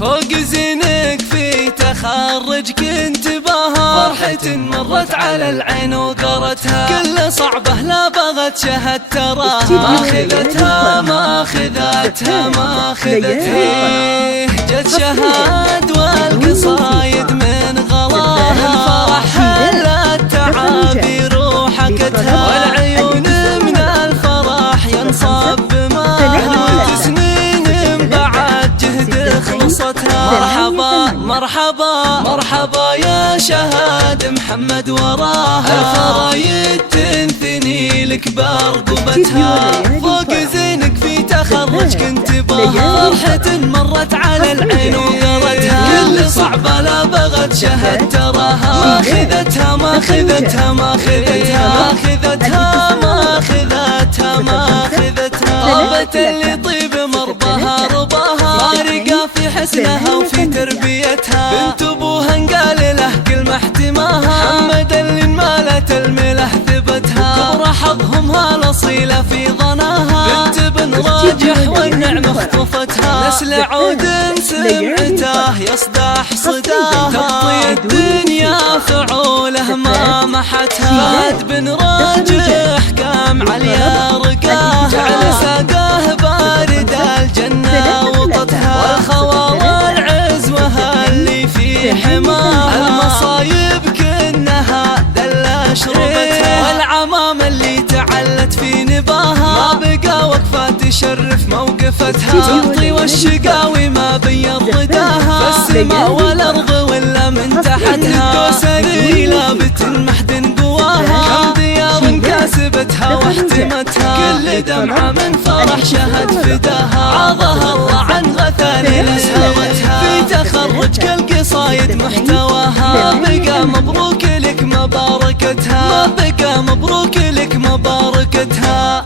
فوق زينك في تخرج كنت بها، فرحة مرت على العين وقرتها، كل صعبة لا بغت شهد ترى، ماخذتها ماخذتها ماخذتها، جت شهاد والقصايد من غلاها، الفرح هلا التعابير وحكتها، والعيون من الفرح ينصب بماها، سنين بعد جهد خلصتها، مرحبا مرحبا مرحبا يا شهاد محمد وراها، الفرايد تنثني لك برقبتها، فوق زينك في تخرج كنت بها، فرحة مرت على العين وقرتها، كل صعبة لا بغت شهد تراها، ماخذتها ماخذتها ماخذتها ماخذتها ماخذتها ماخذتها، طابت اللي طيب مرضاها رضاها، فارقة في حسنها وفي تربيتها، بنت ابوها انقال له كلمة احتماها، محمد اللي انمالت الملح ثبتها، كبر حظهم هالاصيلة في ظناها، بنت بن راجح والنعمة اخطفتها، نسل عود سمعته يصدح صداها، تغطي الدنيا فعوله ما محتها، فهد بن راجح قام عليا رقاها، جعل ساقاه بارد الجنة وطتها، والخوى والعزوة اللي في حماها، المصايب كنها دل شربتها، والعمام اللي تعلت في نباها، ما بقى وقفة تشرف موقفتها، تعطي والشقاوي ما بين رداها، فالسماء والارض ولا من تحتها، الدوسري لابت محد قواها، كم ديار كاسبتها واحتمتها، كل دمعة من فرح شهد فداها، عاضها الله عن غثاني لسهوتها، في تخرج كالقصايد محتواها، ما بقى مبروك لك مباركتها، ما بقى مبروك لك مباركتها.